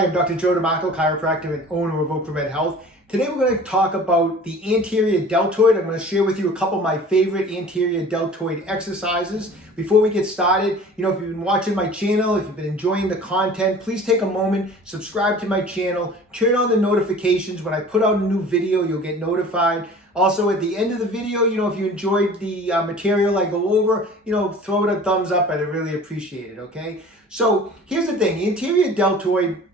Hi, I'm Dr. Joe DeMarco, chiropractor and owner of OcraMed Health. Today we're going to talk about the anterior deltoid. I'm going to share with you a couple of my favorite anterior deltoid exercises. Before we get started, if you've been watching my channel, if you've been enjoying the content, please take a moment, subscribe to my channel, turn on the notifications. When I put out a new video, you'll get notified. Also, at the end of the video, if you enjoyed the material I go over, throw it a thumbs up. I'd really appreciate it, okay? So here's the thing, the anterior deltoid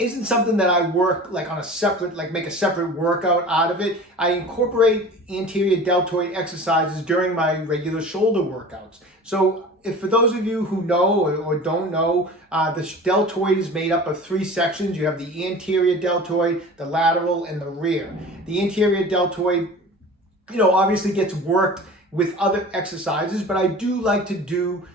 isn't something that I work like on a separate, make a separate workout out of it. I incorporate anterior deltoid exercises during my regular shoulder workouts. So if for those of you who know or don't know, the deltoid is made up of three sections. You have the anterior deltoid, the lateral, and the rear. The anterior deltoid, obviously gets worked with other exercises, but I do like to do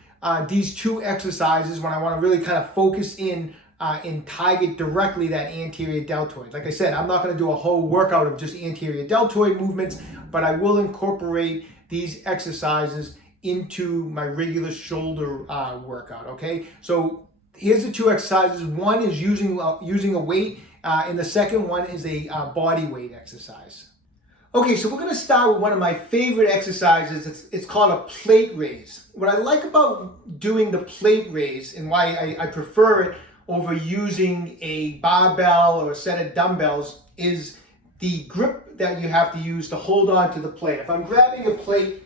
these two exercises when I want to really kind of focus in and target directly that anterior deltoid. Like I said, I'm not going to do a whole workout of just anterior deltoid movements, but I will incorporate these exercises into my regular shoulder workout, okay? So here's the two exercises. One is using a weight, and the second one is a body weight exercise. Okay, so we're going to start with one of my favorite exercises. It's called a plate raise. What I like about doing the plate raise and why I prefer it over using a barbell or a set of dumbbells is the grip that you have to use to hold on to the plate. If I'm grabbing a plate,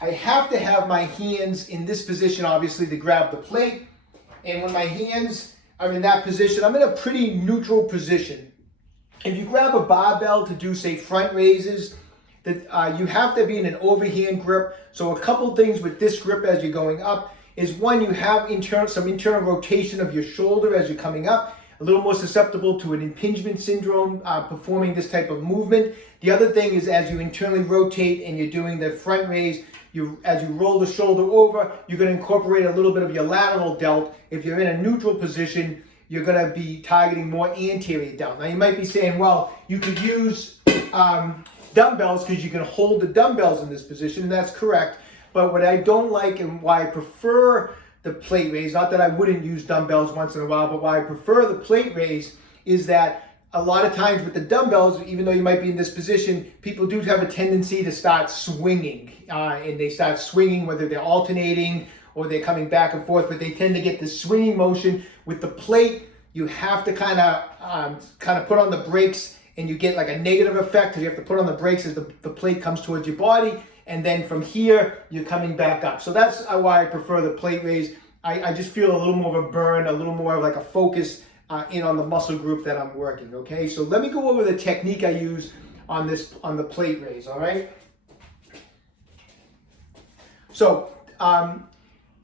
I have to have my hands in this position, obviously, to grab the plate. And when my hands are in that position, I'm in a pretty neutral position. If you grab a barbell to do, say, front raises, that you have to be in an overhand grip. So a couple things with this grip as you're going up is, one, you have some internal rotation of your shoulder as you're coming up, a little more susceptible to an impingement syndrome performing this type of movement. The other thing is, as you internally rotate and you're doing the front raise, as you roll the shoulder over, you're going to incorporate a little bit of your lateral delt. If you're in a neutral position, you're going to be targeting more anterior delt. Now you might be saying, well, you could use dumbbells because you can hold the dumbbells in this position, and that's correct. But what I don't like and why I prefer the plate raise, not that I wouldn't use dumbbells once in a while, but why I prefer the plate raise is that a lot of times with the dumbbells, even though you might be in this position, people do have a tendency to start swinging. And they start swinging, whether they're alternating or they're coming back and forth, but they tend to get this swinging motion. With the plate, you have to kind of put on the brakes, and you get like a negative effect because you have to put on the brakes as the plate comes towards your body. And then from here, you're coming back up. So that's why I prefer the plate raise. I just feel a little more of a burn, a little more of like a focus in on the muscle group that I'm working, okay? So let me go over the technique I use on the plate raise, all right? So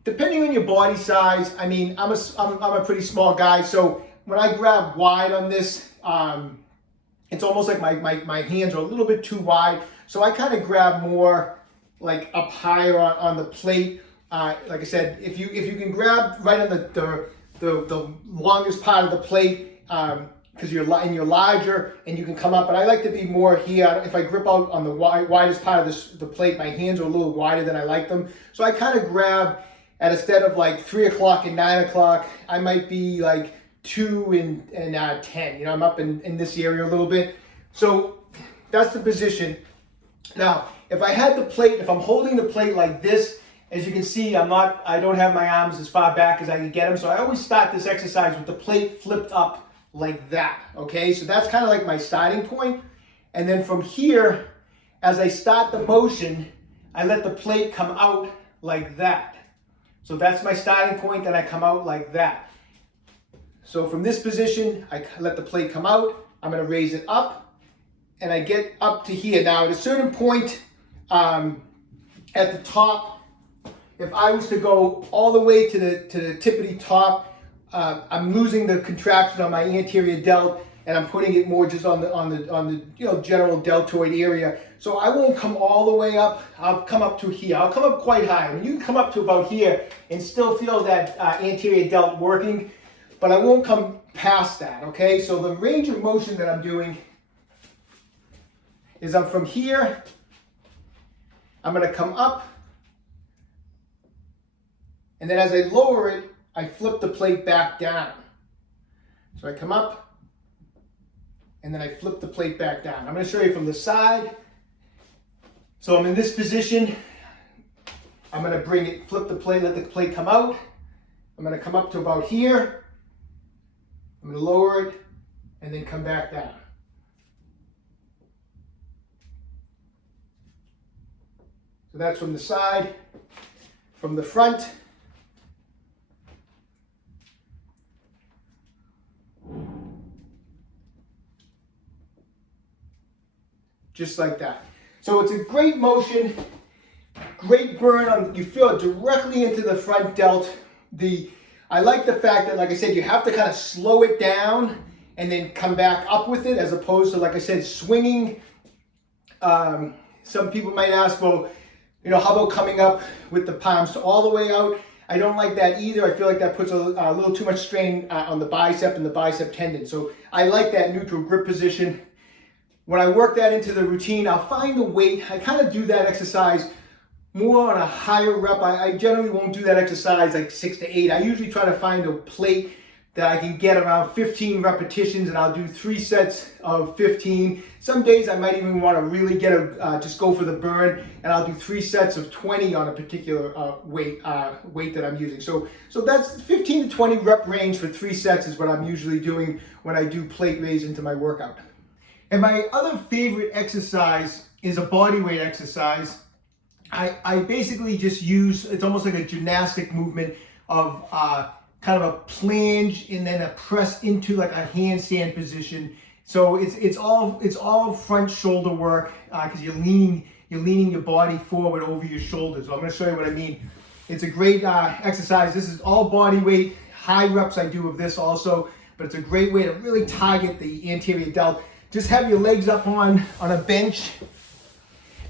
depending on your body size, I'm a pretty small guy, so when I grab wide on this, it's almost like my hands are a little bit too wide. So I kind of grab more like up higher on the plate. Like I said, if you can grab right on the longest part of the plate, because you're larger and you can come up. But I like to be more here. If I grip out on the widest part of the plate, my hands are a little wider than I like them. So I kind of grab at, instead of like 3 o'clock and 9 o'clock, I might be like 2 and 10. I'm up in this area a little bit. So that's the position. Now, if I had the plate, if I'm holding the plate like this, as you can see, I don't have my arms as far back as I can get them. So I always start this exercise with the plate flipped up like that, okay? So that's kind of like my starting point. And then from here, as I start the motion, I let the plate come out like that. So that's my starting point, then I come out like that. So from this position, I let the plate come out, I'm gonna raise it up, and I get up to here. Now, at a certain point at the top, if I was to go all the way to the tippity top, I'm losing the contraction on my anterior delt, and I'm putting it more just on the general deltoid area. So I won't come all the way up. I'll come up to here. I'll come up quite high. I mean, you can come up to about here and still feel that anterior delt working, but I won't come past that. Okay. So the range of motion that I'm doing is I'm from here, I'm going to come up, and then as I lower it, I flip the plate back down. So I come up, and then I flip the plate back down. I'm going to show you from the side. So I'm in this position. I'm going to bring it, flip the plate, let the plate come out. I'm going to come up to about here. I'm going to lower it, and then come back down. So that's from the side. From the front, just like that. So it's a great motion, great burn on, you feel it directly into the front delt. I like the fact that, like I said, you have to kind of slow it down and then come back up with it, as opposed to, like I said, swinging. Some people might ask, well, you know, how about coming up with the palms all the way out? I don't like that either. I feel like that puts a little too much strain on the bicep and the bicep tendon. So I like that neutral grip position. When I work that into the routine, I'll find the weight. I kind of do that exercise more on a higher rep. I generally won't do that exercise like 6 to 8. I usually try to find a plate that I can get around 15 repetitions, and I'll do 3 sets of 15. Some days I might even want to really get just go for the burn, and I'll do 3 sets of 20 on a particular weight that I'm using. So that's 15 to 20 rep range for 3 sets is what I'm usually doing when I do plate raise into my workout. And my other favorite exercise is a bodyweight exercise. I basically just use, it's almost like a gymnastic movement of kind of a plunge and then a press into like a handstand position. So it's all front shoulder work because you're leaning your body forward over your shoulders. So I'm going to show you what I mean. It's a great exercise. This is all body weight. High reps I do of this also, but it's a great way to really target the anterior delt. Just have your legs up on a bench.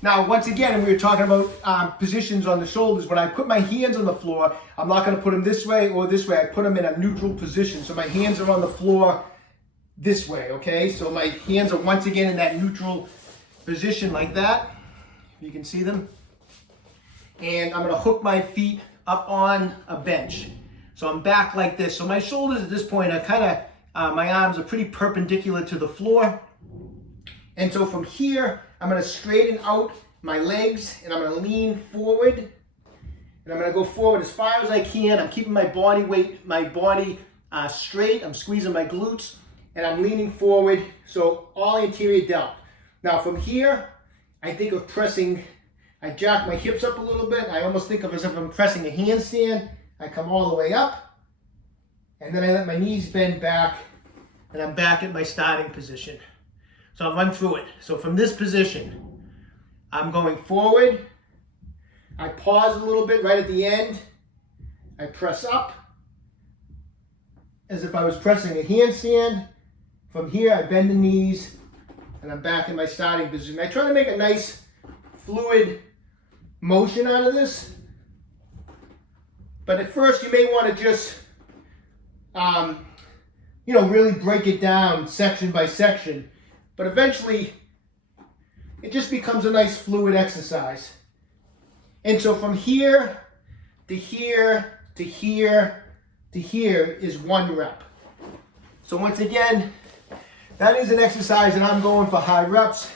Now, once again, we were talking about positions on the shoulders. When I put my hands on the floor, I'm not going to put them this way or this way. I put them in a neutral position. So my hands are on the floor this way, okay? So my hands are once again in that neutral position like that. You can see them. And I'm going to hook my feet up on a bench. So I'm back like this. So my shoulders at this point are kind of, my arms are pretty perpendicular to the floor. And so from here, I'm going to straighten out my legs and I'm going to lean forward. And I'm going to go forward as far as I can. I'm keeping my body weight, my body straight. I'm squeezing my glutes and I'm leaning forward. So all anterior delt. Now from here, I think of pressing, I jack my hips up a little bit. I almost think of as if I'm pressing a handstand. I come all the way up and then I let my knees bend back and I'm back at my starting position. So I'll run through it. So from this position, I'm going forward. I pause a little bit right at the end. I press up as if I was pressing a handstand. From here, I bend the knees and I'm back in my starting position. I try to make a nice fluid motion out of this. But at first, you may want to just, really break it down section by section. But eventually, it just becomes a nice fluid exercise. And so from here to here to here to here is 1 rep. So once again, that is an exercise that I'm going for high reps.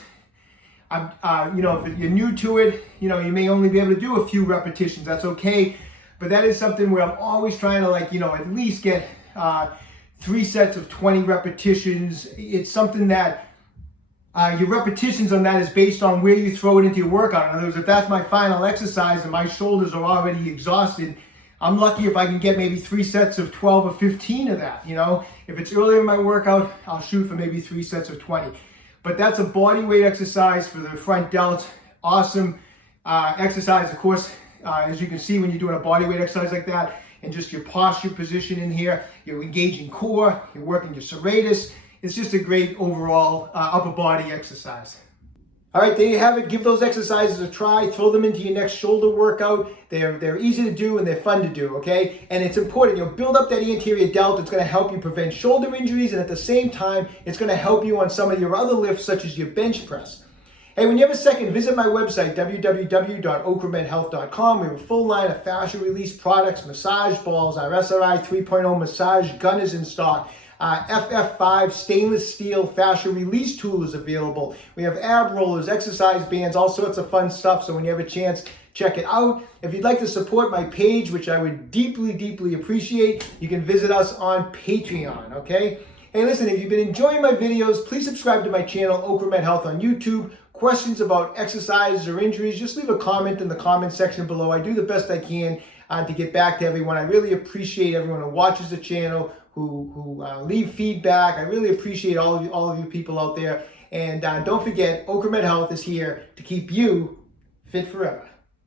If you're new to it, you may only be able to do a few repetitions. That's okay. But that is something where I'm always trying to at least get 3 sets of 20 repetitions. It's something that your repetitions on that is based on where you throw it into your workout. In other words, if that's my final exercise and my shoulders are already exhausted, I'm lucky if I can get maybe 3 sets of 12 or 15 of that. If it's earlier in my workout, I'll shoot for maybe 3 sets of 20. But that's a body weight exercise for the front delt. Awesome exercise, of course, as you can see when you're doing a body weight exercise like that, and just your posture position in here, you're engaging core, you're working your serratus. It's just a great overall upper body exercise. All right, there you have it. Give those exercises a try. Throw them into your next shoulder workout. They're easy to do and they're fun to do, okay? And it's important. Build up that anterior delt. It's going to help you prevent shoulder injuries, and at the same time, it's going to help you on some of your other lifts, such as your bench press. Hey, when you have a second, visit my website, www.OcraMedHealth.com. We have a full line of fascia release products, massage balls. Our SRI 3.0 massage gun is in stock. FF5 stainless steel fascia release tool is available. We have ab rollers, exercise bands, all sorts of fun stuff. So when you have a chance, check it out. If you'd like to support my page, which I would deeply, deeply appreciate, you can visit us on Patreon, okay? Hey, listen, if you've been enjoying my videos, please subscribe to my channel, OcraMed Health on YouTube. Questions about exercises or injuries, just leave a comment in the comment section below. I do the best I can to get back to everyone. I really appreciate everyone who watches the channel, who leave feedback. I really appreciate all of you people out there. And don't forget, OcraMed Health is here to keep you fit forever.